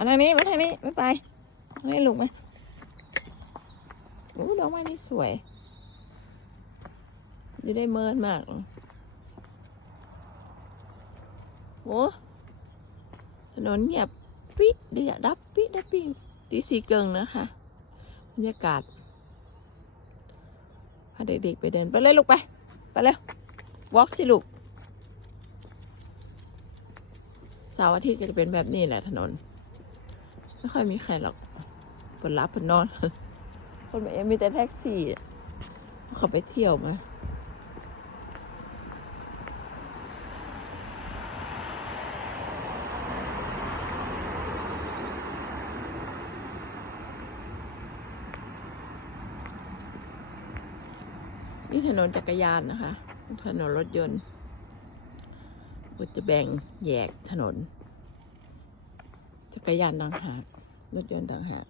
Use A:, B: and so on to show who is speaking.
A: มาทางนี้มาทางนี้ไม่ไปทางนี้ลูกไหมโอ้ดอกไม้นี่สวย อยู่ได้เมินมากโอ้ถนนเงียบปิดเดียดับปิดดับปิดตีสีเกิงนะคะบรรยากาศพาเด็กๆไปเดินไปเลยลูกไป ไปเร็ววอล์กสิลูกเสาร์อาทิตย์ก็จะเป็นแบบนี้แหละถนน ไม่ค่อยมีใครหรอกผลรับผลนอน คนมาเองมีแต่แท็กซี่เขาไปเที่ยวมานี่ถนนจักรยานนะคะ ถนนรถยนต์ก็จะแบ่งแยกถนน จักรยานต่างหากรถยนต์ต่างหาก